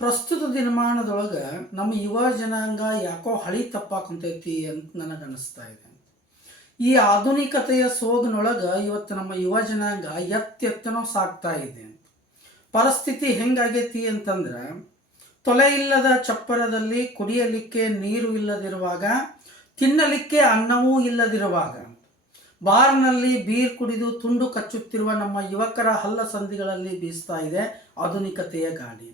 ಪ್ರಸ್ತುತ ದಿನಮಾನದೊಳಗೆ ನಮ್ಮ ಯುವ ಜನಾಂಗ ಯಾಕೋ ಹಳಿ ತಪ್ಪಾಕೊಂತೈತಿ ಅಂತ ನನಗನ್ನಿಸ್ತಾ ಇದೆ. ಈ ಆಧುನಿಕತೆಯ ಸೋಗಿನೊಳಗೆ ಇವತ್ತು ನಮ್ಮ ಯುವ ಜನಾಂಗ ಎತ್ತೆತ್ತನೋ ಸಾಗ್ತಾ ಇದೆ. ಪರಿಸ್ಥಿತಿ ಹೆಂಗಾಗೈತಿ ಅಂತಂದ್ರೆ, ತೊಲೆ ಇಲ್ಲದ ಚಪ್ಪರದಲ್ಲಿ ಕುಡಿಯಲಿಕ್ಕೆ ನೀರು ಇಲ್ಲದಿರುವಾಗ, ತಿನ್ನಲಿಕ್ಕೆ ಅನ್ನವೂ ಇಲ್ಲದಿರುವಾಗ, ಬಾರ್ನಲ್ಲಿ ಬೀರ್ ಕುಡಿದು ತುಂಡು ಕಚ್ಚುತ್ತಿರುವ ನಮ್ಮ ಯುವಕರ ಹಲ್ಲ ಸಂಧಿಗಳಲ್ಲಿ ಬೀಸ್ತಾ ಇದೆ ಆಧುನಿಕತೆಯ ಗಾಳಿ.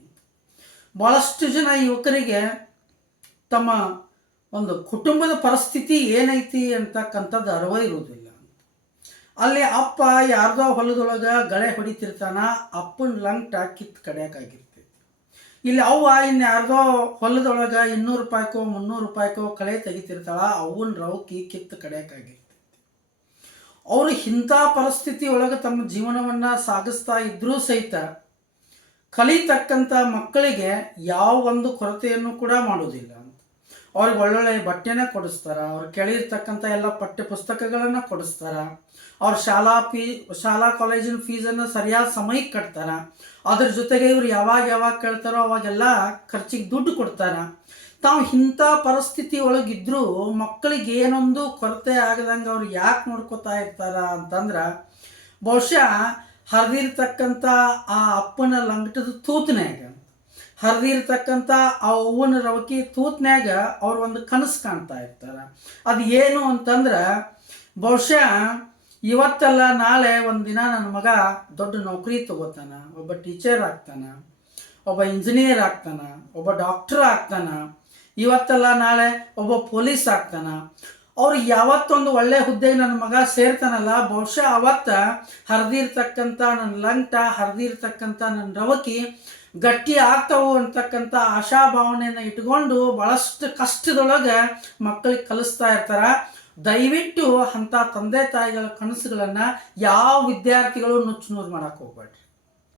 ಭಾಳಷ್ಟು ಜನ ಯುವಕರಿಗೆ ತಮ್ಮ ಒಂದು ಕುಟುಂಬದ ಪರಿಸ್ಥಿತಿ ಏನೈತಿ ಅಂತಕ್ಕಂಥದ್ದು ಅರಿವು ಇರುವುದಿಲ್ಲ. ಅಲ್ಲಿ ಅಪ್ಪ ಯಾರ್ದೋ ಹೊಲದೊಳಗೆ ಗಳೆ ಹೊಡಿತಿರ್ತಾನ, ಅಪ್ಪನ ಲಂಗ್ಟ ಕಿತ್ತು ಕಡಿಯೋಕ್ಕಾಗಿರ್ತೈತಿ. ಇಲ್ಲಿ ಅವ್ವ ಇನ್ಯಾರ್ದೋ ಹೊಲದೊಳಗೆ 200 ರೂಪಾಯಿಕೋ 300 ರೂಪಾಯಿಕೋ ಕಳೆ ತೆಗಿತಿರ್ತಾಳ, ಅವನ ರೌಕಿ ಕಿತ್ತು ಕಡಿಯೋಕ್ಕಾಗಿರ್ತೈತಿ. ಅವರು ಇಂಥ ಪರಿಸ್ಥಿತಿ ಒಳಗೆ ತಮ್ಮ ಜೀವನವನ್ನು ಸಾಗಿಸ್ತಾ ಇದ್ರೂ ಸಹಿತ ಕಲಿತಕ್ಕಂಥ ಮಕ್ಕಳಿಗೆ ಯಾವ ಒಂದು ಕೊರತೆಯನ್ನು ಕೂಡ ಮಾಡೋದಿಲ್ಲ. ಅವ್ರಿಗೆ ಒಳ್ಳೊಳ್ಳೆ ಬಟ್ಟೆನ ಕೊಡಿಸ್ತಾರೆ, ಅವ್ರು ಕೇಳಿರ್ತಕ್ಕಂಥ ಎಲ್ಲ ಪಠ್ಯ ಪುಸ್ತಕಗಳನ್ನು ಕೊಡಿಸ್ತಾರೆ, ಅವ್ರ ಶಾಲಾ ಕಾಲೇಜಿನ ಫೀಸನ್ನು ಸರಿಯಾದ ಸಮಯಕ್ಕೆ ಕಟ್ತಾರೆ. ಅದ್ರ ಜೊತೆಗೆ ಇವ್ರು ಯಾವಾಗ ಕೇಳ್ತಾರೋ ಅವಾಗೆಲ್ಲ ಖರ್ಚಿಗೆ ದುಡ್ಡು ಕೊಡ್ತಾರೆ. ತಾವು ಇಂಥ ಪರಿಸ್ಥಿತಿ ಒಳಗಿದ್ರೂ ಮಕ್ಕಳಿಗೆ ಏನೊಂದು ಕೊರತೆ ಆಗದಂಗೆ ಅವ್ರು ಯಾಕೆ ನೋಡ್ಕೋತಾ ಇರ್ತಾರ ಅಂತಂದ್ರೆ, ಬಹುಶಃ ಹರಿದಿರ್ತಕ್ಕಂಥ ಆ ಅಪ್ಪನ ಲಂಗಟದ ತೂತ್ನ್ಯಾಗ, ಹರಿದಿರ್ತಕ್ಕಂಥ ಆ ಅವ್ವನ ರವಕಿ ತೂತ್ನ್ಯಾಗ ಅವ್ರು ಒಂದು ಕನಸು ಕಾಣ್ತಾ ಇರ್ತಾರೆ. ಅದು ಏನು ಅಂತಂದ್ರೆ, ಬಹುಶಃ ಇವತ್ತಲ್ಲ ನಾಳೆ ಒಂದಿನ ನನ್ನ ಮಗ ದೊಡ್ಡ ನೌಕರಿ ತಗೋತಾನ, ಒಬ್ಬ ಟೀಚರ್ ಆಗ್ತಾನ, ಒಬ್ಬ ಇಂಜಿನಿಯರ್ ಆಗ್ತಾನ, ಒಬ್ಬ ಡಾಕ್ಟರ್ ಆಗ್ತಾನ, ಇವತ್ತಲ್ಲ ನಾಳೆ ಒಬ್ಬ ಪೊಲೀಸ್ ಆಗ್ತಾನ. ಅವ್ರು ಯಾವತ್ತೊಂದು ಒಳ್ಳೆ ಹುದ್ದೆಗೆ ನನ್ನ ಮಗ ಸೇರ್ತಾನಲ್ಲ, ಬಹುಶಃ ಅವತ್ತ ಹರಿದಿರ್ತಕ್ಕಂಥ ನನ್ನ ಲಂಟ, ಹರಿದಿರ್ತಕ್ಕಂಥ ನನ್ನ ರವಕಿ ಗಟ್ಟಿ ಆಗ್ತಾವು ಅಂತಕ್ಕಂಥ ಆಶಾಭಾವನೆಯನ್ನು ಇಟ್ಕೊಂಡು ಭಾಳಷ್ಟು ಕಷ್ಟದೊಳಗೆ ಮಕ್ಕಳಿಗೆ ಕಲಿಸ್ತಾ ಇರ್ತಾರೆ. ದಯವಿಟ್ಟು ಅಂಥ ತಂದೆ ತಾಯಿಗಳ ಕನಸುಗಳನ್ನು ಯಾವ ವಿದ್ಯಾರ್ಥಿಗಳು ನುಚ್ಚು ನೂರು ಮಾಡೋಕ್ಕೆ ಹೋಗ್ಬೇಡ್ರಿ.